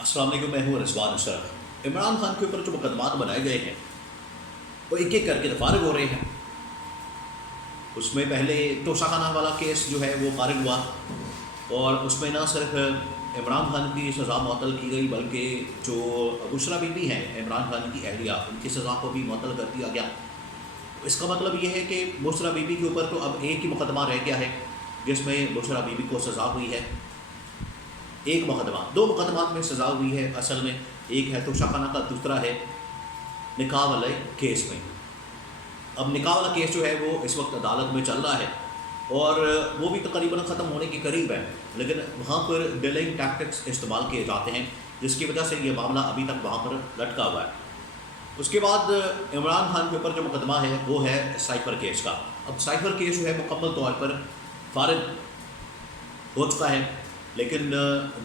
السلام علیکم، میں ہوں رضوان اشرف۔ عمران خان کے اوپر جو مقدمات بنائے گئے ہیں وہ ایک ایک کر کے فارغ ہو رہے ہیں۔ اس میں پہلے توشہ خانہ والا کیس جو ہے وہ فارغ ہوا، اور اس میں نہ صرف عمران خان کی سزا معطل کی گئی بلکہ جو بشریٰ بی بی ہیں عمران خان کی اہلیہ، ان کی سزا کو بھی معطل کر دیا گیا۔ اس کا مطلب یہ ہے کہ بشریٰ بی بی کے اوپر تو اب ایک ہی مقدمہ رہ گیا ہے جس میں بشریٰ بی بی کو سزا ہوئی ہے۔ ایک مقدمہ، دو مقدمات میں سزا ہوئی ہے اصل میں، ایک ہے توشہ خانہ کا، دوسرا ہے نکاح والے کیس میں۔ اب نکاح والا کیس جو ہے وہ اس وقت عدالت میں چل رہا ہے اور وہ بھی تقریباً ختم ہونے کے قریب ہے، لیکن وہاں پر ڈیلنگ ٹیکٹکس استعمال کیے جاتے ہیں جس کی وجہ سے یہ معاملہ ابھی تک وہاں پر لٹکا ہوا ہے۔ اس کے بعد عمران خان کے اوپر جو مقدمہ ہے وہ ہے سائفر کیس کا۔ اب سائفر کیس جو ہے مکمل طور پر فارغ ہو چکا ہے، لیکن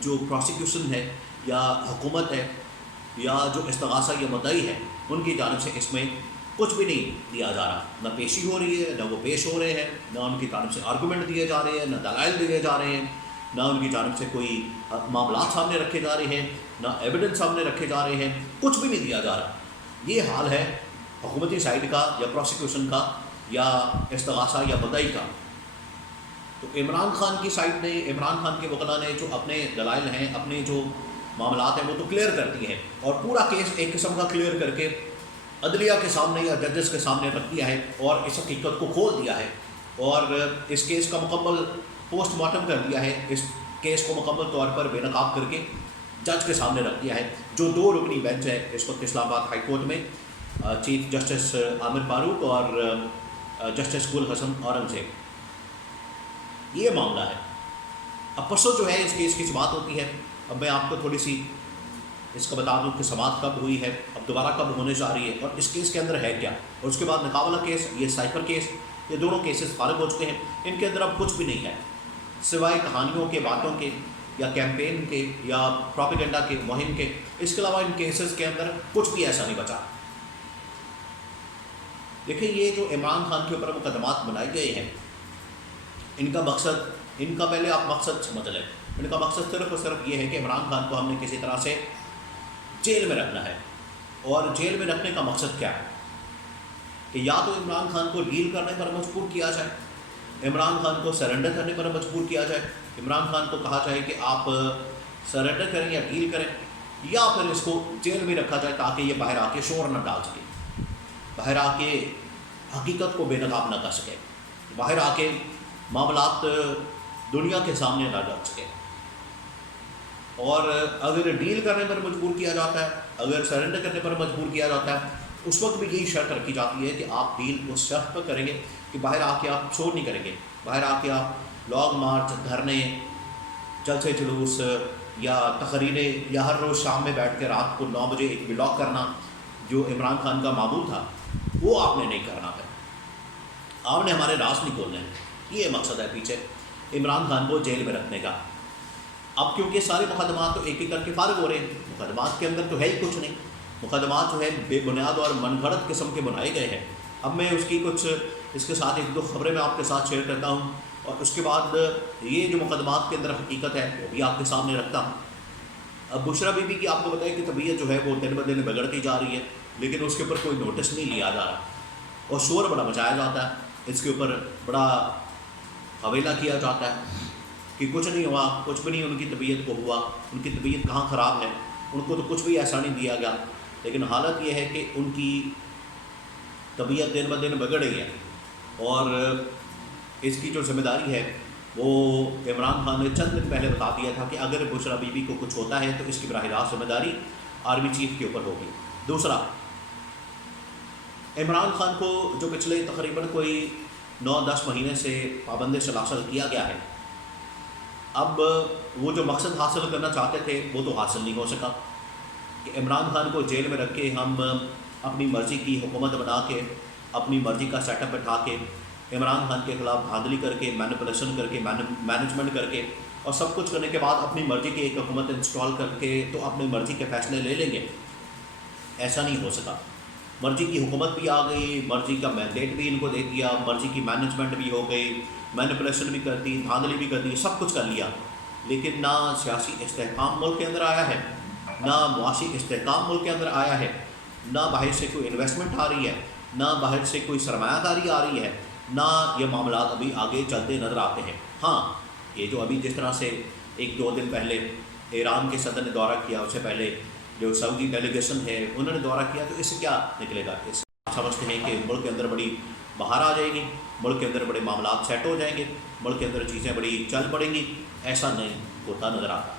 جو پروسیکیوشن ہے یا حکومت ہے یا جو استغاثہ یا مدعی ہے ان کی جانب سے اس میں کچھ بھی نہیں دیا جا رہا، نہ پیشی ہو رہی ہے، نہ وہ پیش ہو رہے ہیں، نہ ان کی جانب سے آرگومنٹ دیے جا رہے ہیں، نہ دلائل دیے جا رہے ہیں، نہ ان کی جانب سے کوئی معاملات سامنے رکھے جا رہے ہیں، نہ ایویڈنس سامنے رکھے جا رہے ہیں، کچھ بھی نہیں دیا جا رہا۔ یہ حال ہے حکومتی سائڈ کا یا پروسیکیوشن کا یا استغاثہ یا مدعی کا۔ تو عمران خان کی سائڈ نے، عمران خان کے وکلاء نے جو اپنے دلائل ہیں، اپنے جو معاملات ہیں وہ تو کلیئر کرتی ہیں، اور پورا کیس ایک قسم کا کلیئر کر کے عدلیہ کے سامنے یا ججز کے سامنے رکھ دیا ہے اور اس حقیقت کو کھول دیا ہے، اور اس کیس کا مکمل پوسٹ مارٹم کر دیا ہے، اس کیس کو مکمل طور پر بے نقاب کر کے جج کے سامنے رکھ دیا ہے۔ جو دو رکنی بینچ ہے اس وقت اسلام آباد ہائی کورٹ میں، چیف جسٹس عامر فاروق اور جسٹس گل حسن اورنگزیب، یہ معاملہ ہے۔ اب پرسوں جو ہے اس کیس کی سماعت ہوتی ہے۔ اب میں آپ کو تھوڑی سی اس کا بتا دوں کہ سماعت کب ہوئی ہے، اب دوبارہ کب ہونے جا رہی ہے، اور اس کیس کے اندر ہے کیا، اور اس کے بعد نکاح والا کیس، یہ سائفر کیس، یہ دونوں کیسز فارغ ہو چکے ہیں۔ ان کے اندر اب کچھ بھی نہیں ہے سوائے کہانیوں کے، باتوں کے، یا کیمپین کے، یا پروپیگنڈا کے، مہم کے۔ اس کے علاوہ ان کیسز کے اندر کچھ بھی ایسا نہیں بچا۔ دیکھیں، یہ جو عمران خان کے اوپر مقدمات بنائے گئے ہیں، ان کا مقصد، ان کا پہلے آپ مقصد سمجھ لیں۔ ان کا مقصد صرف اور صرف یہ ہے کہ عمران خان کو ہم نے کسی طرح سے جیل میں رکھنا ہے۔ اور جیل میں رکھنے کا مقصد کیا ہے کہ یا تو عمران خان کو ڈیل کرنے پر مجبور کیا جائے، عمران خان کو سرنڈر کرنے پر مجبور کیا جائے، عمران خان کو کہا جائے کہ آپ سرنڈر کریں یا ڈیل کریں، یا پھر اس کو جیل میں رکھا جائے تاکہ یہ باہر آ کے شور نہ ڈال سکے، باہر آ کے حقیقت کو بے نقاب نہ کر سکے، باہر آ کے معاملات دنیا کے سامنے نہ رکھ سکے۔ اور اگر ڈیل کرنے پر مجبور کیا جاتا ہے، اگر سرنڈر کرنے پر مجبور کیا جاتا ہے، اس وقت بھی یہی شرط رکھی جاتی ہے کہ آپ ڈیل اس شرط پر کریں گے کہ باہر آ کے آپ شور نہیں کریں گے، باہر آ کے آپ لانگ مارچ، دھرنے، جلسے جلوس یا تقریریں، یا ہر روز شام میں بیٹھ کے رات کو 9 بجے ایک ولاگ کرنا جو عمران خان کا معمول تھا، وہ آپ نے نہیں کرنا ہے۔ آپ نے ہمارے راز نہیں کھولنے ہیں۔ یہ مقصد ہے پیچھے عمران خان کو جیل میں رکھنے کا۔ اب کیونکہ سارے مقدمات تو ایک ایک کر کے فارغ ہو رہے ہیں، مقدمات کے اندر تو ہے ہی کچھ نہیں، مقدمات جو ہے بے بنیاد اور من گھڑت قسم کے بنائے گئے ہیں۔ اب میں اس کی کچھ اس کے ساتھ ایک دو خبریں میں آپ کے ساتھ شیئر کرتا ہوں، اور اس کے بعد یہ جو مقدمات کے اندر حقیقت ہے وہ بھی آپ کے سامنے رکھتا ہوں۔ اب بشریٰ بی بی کی آپ کو بتائیں کہ طبیعت جو ہے وہ دن بدن بگڑتی جا رہی ہے، لیکن اس کے اوپر کوئی نوٹس نہیں لیا جا رہا، اور شور بڑا مچایا جاتا ہے، اس کے اوپر بڑا حویلہ کیا جاتا ہے کہ کچھ نہیں ہوا، کچھ بھی نہیں ان کی طبیعت کو ہوا، ان کی طبیعت کہاں خراب ہے، ان کو تو کچھ بھی ایسا نہیں دیا گیا۔ لیکن حالت یہ ہے کہ ان کی طبیعت دن بدن بگڑ رہی ہے، اور اس کی جو ذمہ داری ہے وہ عمران خان نے چند دن پہلے بتا دیا تھا کہ اگر بشریٰ بی بی کو کچھ ہوتا ہے تو اس کی براہ راست ذمہ داری آرمی چیف کے اوپر ہوگی۔ دوسرا، عمران خان کو جو پچھلے تقریباً کوئی 9-10 مہینے سے پابند سلاسل کیا گیا ہے، اب وہ جو مقصد حاصل کرنا چاہتے تھے وہ تو حاصل نہیں ہو سکا کہ عمران خان کو جیل میں رکھ کے ہم اپنی مرضی کی حکومت بنا کے، اپنی مرضی کا سیٹ اپ بٹھا کے، عمران خان کے خلاف دھاندلی کر کے، مینپولیشن کر کے، مینجمنٹ کر کے، اور سب کچھ کرنے کے بعد اپنی مرضی کی ایک حکومت انسٹال کر کے تو اپنی مرضی کے فیصلے لے لیں گے۔ ایسا نہیں ہو سکا۔ مرضی کی حکومت بھی آ گئی، مرضی کا مینڈیٹ بھی ان کو دے دیا، مرضی کی مینجمنٹ بھی ہو گئی، مینپولیشن بھی کر دی، دھاندلی بھی کر دی، سب کچھ کر لیا، لیکن نہ سیاسی استحکام ملک کے اندر آیا ہے، نہ معاشی استحکام ملک کے اندر آیا ہے، نہ باہر سے کوئی انویسٹمنٹ آ رہی ہے، نہ باہر سے کوئی سرمایہ کاری آ رہی ہے، نہ یہ معاملات ابھی آگے چلتے نظر آتے ہیں۔ ہاں، یہ جو ابھی جس طرح سے ایک دو دن پہلے ایران کے صدر نے دورہ کیا، اس سے پہلے جو سعودی ڈیلیگیشن ہے انہوں نے دورہ کیا، تو اس سے کیا نکلے گا؟ اس سے آپ سمجھتے ہیں کہ ملک کے اندر بڑی بہار آ جائے گی، ملک کے اندر بڑے معاملات سیٹ ہو جائیں گے، ملک کے اندر چیزیں بڑی چل پڑیں گی؟ ایسا نہیں ہوتا نظر آتا۔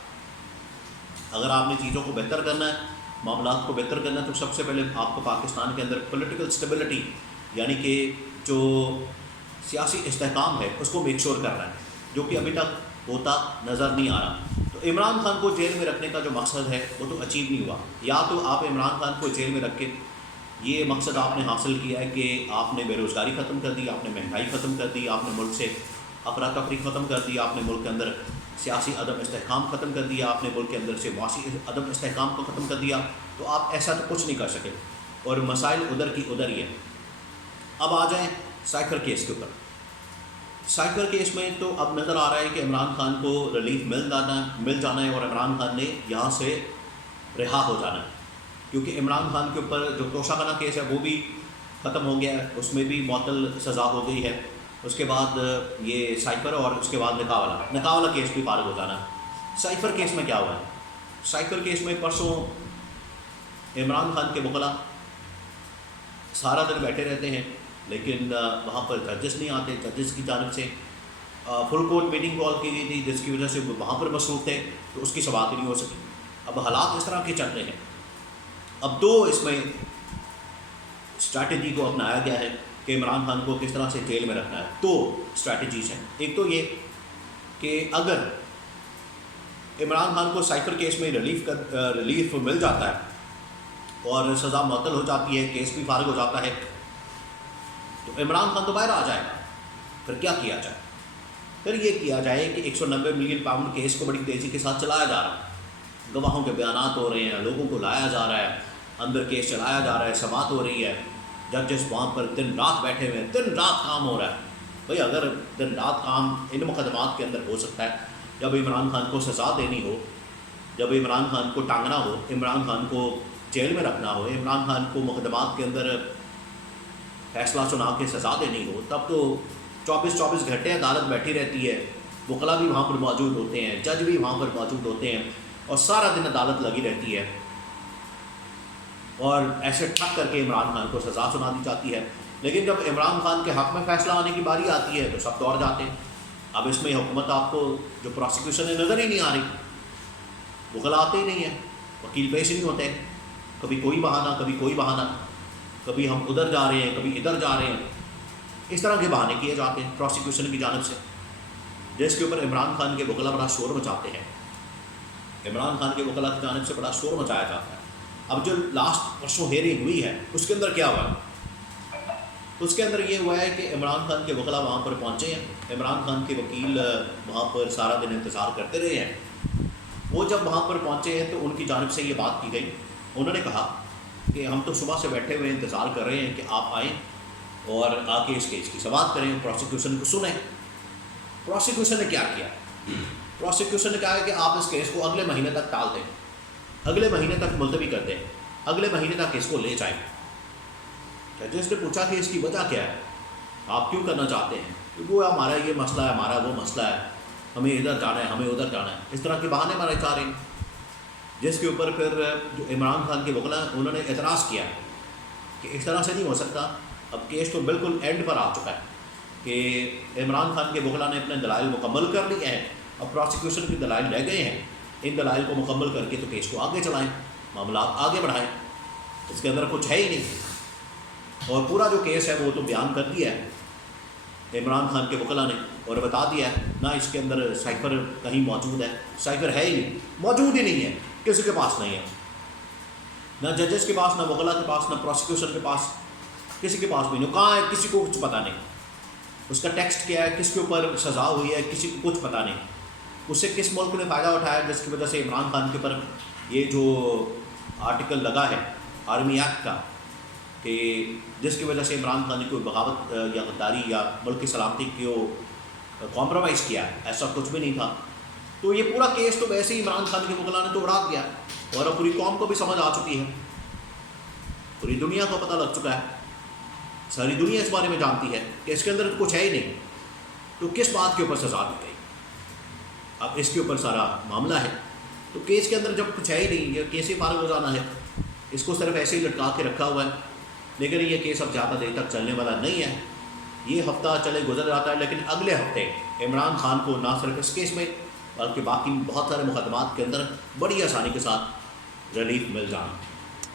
اگر آپ نے چیزوں کو بہتر کرنا ہے، معاملات کو بہتر کرنا ہے، تو سب سے پہلے آپ کو پاکستان کے اندر پولیٹیکل اسٹیبلٹی، یعنی کہ جو سیاسی استحکام ہے اس کو میک شور کرنا ہے، جو کہ ابھی تک ہوتا نظر نہیں آ رہا۔ تو عمران خان کو جیل میں رکھنے کا جو مقصد ہے وہ تو اچیو نہیں ہوا۔ یا تو آپ عمران خان کو جیل میں رکھ کے یہ مقصد آپ نے حاصل کیا ہے کہ آپ نے بے روزگاری ختم کر دی، آپ نے مہنگائی ختم کر دی، آپ نے ملک سے افراتفری ختم کر دی، آپ نے ملک کے اندر سیاسی عدم استحکام ختم کر دیا، آپ نے ملک کے اندر سے معاشی عدم استحکام کو ختم کر دیا، تو آپ ایسا تو کچھ نہیں کر سکے، اور مسائل ادھر کی ادھر ہی ہیں۔ اب آ جائیں سائفر کیس کے اوپر۔ سائفر کیس میں تو اب نظر آ رہا ہے کہ عمران خان کو ریلیف مل جانا ہے، اور عمران خان نے یہاں سے رہا ہو جانا ہے، کیونکہ عمران خان کے اوپر جو توشہ خانہ کیس ہے وہ بھی ختم ہو گیا ہے، اس میں بھی معطل سزا ہو گئی ہے۔ اس کے بعد یہ سائفر، اور اس کے بعد نکاح والا کیس بھی فارغ ہو جانا ہے۔ سائفر کیس میں کیا ہوا ہے؟ سائفر کیس میں پرسوں عمران خان کے وکلاء سارا دن بیٹھے رہتے ہیں، لیکن وہاں پر ججز نہیں آتے۔ ججز کی جانب سے فل کورٹ میٹنگ کال کی گئی تھی، جس کی وجہ سے وہ وہاں پر مصروف تھے، تو اس کی سماعت نہیں ہو سکی۔ اب حالات اس طرح کے چل رہے ہیں۔ اب دو اس میں اسٹریٹجی کو اپنایا گیا ہے کہ عمران خان کو کس طرح سے جیل میں رکھنا ہے۔ دو اسٹریٹجیز ہیں۔ ایک تو یہ کہ اگر عمران خان کو سائفر کیس میں ریلیف مل جاتا ہے اور سزا معطل ہو جاتی ہے، کیس بھی فارغ ہو جاتا ہے، تو عمران خان تو باہر آ جائے گا۔ پھر کیا کیا جائے؟ پھر یہ کیا جائے کہ 190 ملین پاؤنڈ کیس کو بڑی تیزی کے ساتھ چلایا جا رہا ہے، گواہوں کے بیانات ہو رہے ہیں، لوگوں کو لایا جا رہا ہے، اندر کیس چلایا جا رہا ہے، سماعت ہو رہی ہے، ججز وہاں پر دن رات بیٹھے ہوئے ہیں، دن رات کام ہو رہا ہے۔ بھئی اگر دن رات کام ان مقدمات کے اندر ہو سکتا ہے، جب عمران خان کو سزا دینی ہو، جب عمران خان کو ٹانگنا ہو، عمران خان کو جیل میں رکھنا ہو، عمران خان کو مقدمات کے اندر فیصلہ سنا کے سزا دینی ہو، تب تو 24 گھنٹے عدالت بیٹھی رہتی ہے، وکلاء بھی وہاں پر موجود ہوتے ہیں، جج بھی وہاں پر موجود ہوتے ہیں، اور سارا دن عدالت لگی رہتی ہے، اور ایسے ٹھک کر کے عمران خان کو سزا سنا دی جاتی ہے۔ لیکن جب عمران خان کے حق میں فیصلہ آنے کی باری آتی ہے تو سب دوڑ جاتے ہیں۔ اب اس میں حکومت آپ کو جو پروسیکیوشن ہے نظر ہی نہیں آ رہی، وکلاء آتے ہی نہیں ہیں، وکیل پیش نہیں ہوتے، کبھی کوئی بہانہ کبھی کوئی بہانہ، کبھی ہم ادھر جا رہے ہیں کبھی ادھر جا رہے ہیں، اس طرح کے بہانے کیے جاتے ہیں پروسیکیوشن کی جانب سے، جس کے اوپر عمران خان کے وکلاء بڑا شور مچاتے ہیں۔ عمران خان کے وکلاء کی جانب سے بڑا شور مچایا جاتا ہے۔ اب جو لاسٹ پرسوں ہیئرنگ ہوئی ہے اس کے اندر کیا ہوا ہے؟ اس کے اندر یہ ہوا ہے کہ عمران خان کے وکلاء وہاں پر پہنچے ہیں، عمران خان کے وکیل وہاں پر سارا دن انتظار کرتے رہے ہیں۔ وہ جب وہاں پر پہنچے ہیں تو ان کی جانب سے یہ بات کی گئی، انہوں نے کہا کہ ہم تو صبح سے بیٹھے ہوئے انتظار کر رہے ہیں کہ آپ آئیں اور آ کے اس کیس کی سماعت کریں، پروسیکیوشن کو سنیں۔ پروسیکیوشن نے کیا کیا؟ پروسیکیوشن نے کہا ہے کہ آپ اس کیس کو اگلے مہینے تک ٹال دیں، اگلے مہینے تک ملتوی کر دیں، اگلے مہینے تک اس کو لے جائیں۔ ججز نے پوچھا کہ اس کی وجہ کیا ہے، آپ کیوں کرنا چاہتے ہیں؟ وہ ہمارا یہ مسئلہ ہے، ہمارا وہ مسئلہ ہے، ہمیں ادھر جانا ہے، ہمیں ادھر جانا ہے، اس طرح کے بہانے مارے چاہ رہے ہیں۔ جس کے اوپر پھر جو عمران خان کے وکلاء انہوں نے اعتراض کیا کہ اس طرح سے نہیں ہو سکتا، اب کیس تو بالکل اینڈ پر آ چکا ہے کہ عمران خان کے وکلاء نے اپنے دلائل مکمل کر لیے ہیں، اب پروسیکیوشن کے دلائل رہ گئے ہیں، ان دلائل کو مکمل کر کے تو کیس کو آگے چلائیں، معاملات آگے بڑھائیں، اس کے اندر کچھ ہے ہی نہیں۔ اور پورا جو کیس ہے وہ تو بیان کر دیا ہے عمران خان کے وکلاء نے، اور بتا دیا ہے نہ اس کے اندر سائفر کہیں موجود ہے، سائفر ہے ہی نہیں، موجود ہی نہیں ہے، کسی کے پاس نہیں ہے، نہ ججز کے پاس، نہ وکلاء کے پاس، نہ پروسیکیوشن کے پاس، کسی کے پاس بھی نہیں، کہاں ہے کسی کو کچھ پتہ نہیں، اس کا ٹیکسٹ کیا ہے، کس کے اوپر سزا ہوئی ہے، کسی کو کچھ پتہ نہیں، اس سے کس ملک نے فائدہ اٹھایا جس کی وجہ سے عمران خان کے اوپر یہ جو آرٹیکل لگا ہے آرمی ایکٹ کا، کہ جس کی وجہ سے عمران خان نے کوئی بغاوت یا غداری یا ملک کی سلامتی کو کمپرومائز کیا، ایسا کچھ بھی نہیں تھا۔ تو یہ پورا کیس تو ویسے ہی عمران خان کے وکلاء نے تو اڑا دیا۔ اور اب پوری قوم کو بھی سمجھ آ چکی ہے، پوری دنیا کو پتہ لگ چکا ہے، ساری دنیا اس بارے میں جانتی ہے کہ اس کے اندر کچھ ہے ہی نہیں، تو کس بات کے اوپر سزا دی گئی؟ اب اس کے اوپر سارا معاملہ ہے، تو کیس کے اندر جب کچھ ہے ہی نہیں، یہ کیس ہی فارغ ہو جانا ہے، اس کو صرف ایسے ہی لٹکا کے رکھا ہوا ہے، لیکن یہ کیس اب زیادہ دیر تک چلنے والا نہیں ہے، یہ ہفتہ چلے گزر جاتا ہے، لیکن اگلے ہفتے عمران خان کو نہ صرف اس کیس میں بلکہ باقی بہت سارے مقدمات کے اندر بڑی آسانی کے ساتھ ریلیف مل جانا